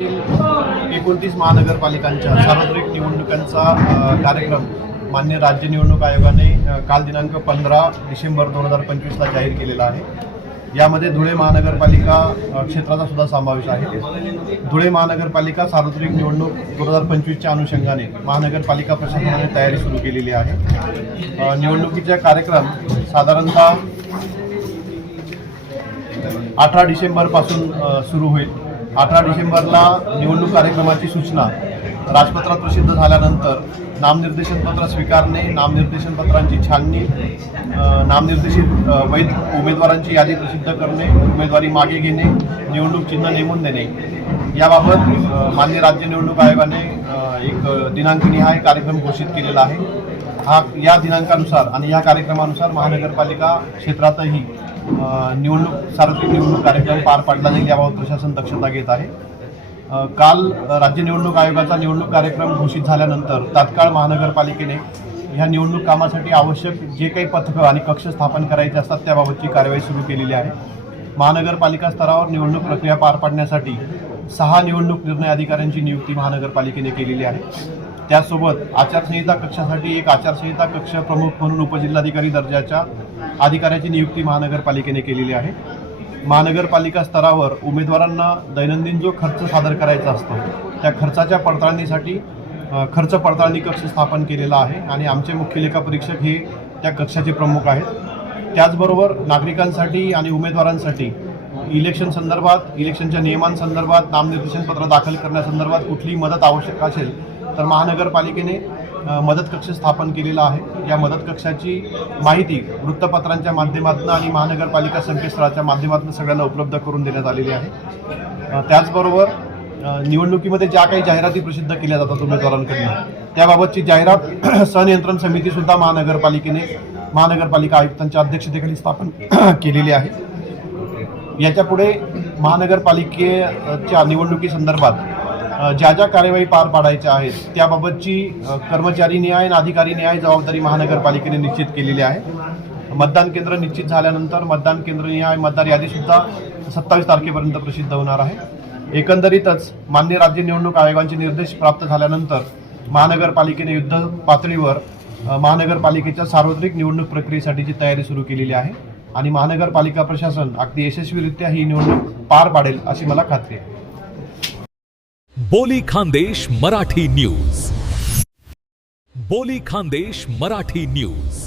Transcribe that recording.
29 महानगरपालिकांच्या सार्वत्रिक निवडणुकांचा कार्यक्रम मान्य राज्य निवडणूक आयोगाने काल दिनांक 15 डिसेंबर 2025 ला जाहीर केलेला आहे। यामध्ये धुळे महानगरपालिका क्षेत्राचा सुद्धा समावेश आहे। धुळे महानगरपालिका सार्वत्रिक निवडणूक 2025 च्या अनुषंगाने महानगरपालिका प्रशासनाने तयारी सुरू केलेली आहे। निवडणुकीचा कार्यक्रम साधारणतः 18 डिसेंबर पासून सुरू होईल। 18 डिसेंबरला निवडणूक कार्यक्रमाची सूचना राजपत्रात प्रसिद्ध झाल्यानंतर नामनिर्देशन पत्र स्वीकारणे, नामनिर्देशन पत्रांची छाननी, नामनिर्देशित वैध उमेदवारांची यादी प्रसिद्ध करणे, उमेदवारी मागे घेणे, निवडणूक चिन्ह नेमून देणे याबाबत मान्य राज्य निवडणूक आयोगाने एक दिनांकनिहाय कार्यक्रम घोषित केलेला आहे। या दिनांकानुसार आणि या कार्यक्रमानुसार महानगरपालिका क्षेत्रातही सार्वत्रिक निवडणूक कार्यक्रम पार पाडला जाईल याबाबत प्रशासन दक्षता घेत आहे। काल राज्य निवडणूक आयोगाचा निवडणूक कार्यक्रम घोषित झाल्यानंतर तात्काळ महानगरपालिकेने ह्या निवडणूक कामासाठी आवश्यक जे काही पथकं आणि कक्ष स्थापन करायचे असतात त्याबाबतची कार्यवाही सुरू केलेली आहे। महानगरपालिका स्तरावर निवडणूक प्रक्रिया पार पाडण्यासाठी 6 निवडणूक निर्णय अधिकाऱ्यांची नियुक्ती महानगरपालिकेने केलेली आहे। त्यासोबत आचारसंहिता कक्षासाठी एक आचारसंहिता कक्ष प्रमुख म्हणून उपजिल्हाधिकारी दर्जाच्या अधिकाऱ्याची नियुक्ती महानगरपालिकेने केलेली आहे। महानगरपालिका स्तरावर उमेदवारांना दैनंदिन जो खर्च सादर करायचा असतो त्या खर्चाच्या पडताळणीसाठी खर्च पडताळणी कक्ष स्थापन केलेला आहे आणि आमचे मुख्य लेखापरीक्षक हे त्या कक्षाचे प्रमुख आहेत। त्याचबरोबर नागरिकांसाठी आणि उमेदवारांसाठी इलेक्शन संदर्भात, इलेक्शनच्या नियमांसंदर्भात, नामनिर्देशन पत्र दाखल करण्यासंदर्भात कुठलीही मदत आवश्यक असेल तर महानगरपालिकेने मदत कक्ष स्थापन केलेला आहे। या मदत कक्षाची माहिती वृत्तपत्रांच्या माध्यमातून आणि महानगरपालिका संकेतस्थळाच्या माध्यमातून सगळ्यांना उपलब्ध करून देण्यात आलेली आहे। त्याचबरोबर निवडणुकीमध्ये ज्या काही जाहिराती प्रसिद्ध केल्या जातात उमेदवारांकडून त्याबाबतची जाहिरात संनियंत्रण समिती सुद्धा महानगरपालिका आयुक्तांच्या अध्यक्षतेखाली स्थापन केलेली आहे। याच्यापुढे महानगरपालिकेच्या निवडणुकीसंदर्भात ज्या ज्या कार्यवाही पार पाडायच्या आहेत त्याबाबतची कर्मचारी न्याय आणि अधिकारी न्याय जबाबदारी महानगरपालिकेने निश्चित केलेली आहे। मतदान केंद्र निश्चित झाल्यानंतर मतदान केंद्र न्याय मतदार यादी सुद्धा 27 तारखेपर्यंत प्रसिद्ध होणार आहे। एकंदरीतच मान्य राज्य निवडणूक आयोगाचे निर्देश प्राप्त झाल्यानंतर महानगरपालिकेने युद्ध पातळीवर महानगरपालिकेच्या सार्वत्रिक निवडणूक प्रक्रियेसाठीची तयारी सुरू केलेली आहे आणि महानगरपालिका प्रशासन अगदी यशस्वीरित्या ही निवडणूक पार पाडेल अशी मला खात्री आहे। बोली खानदेश मराठी न्यूज। बोली खानदेश मराठी न्यूज।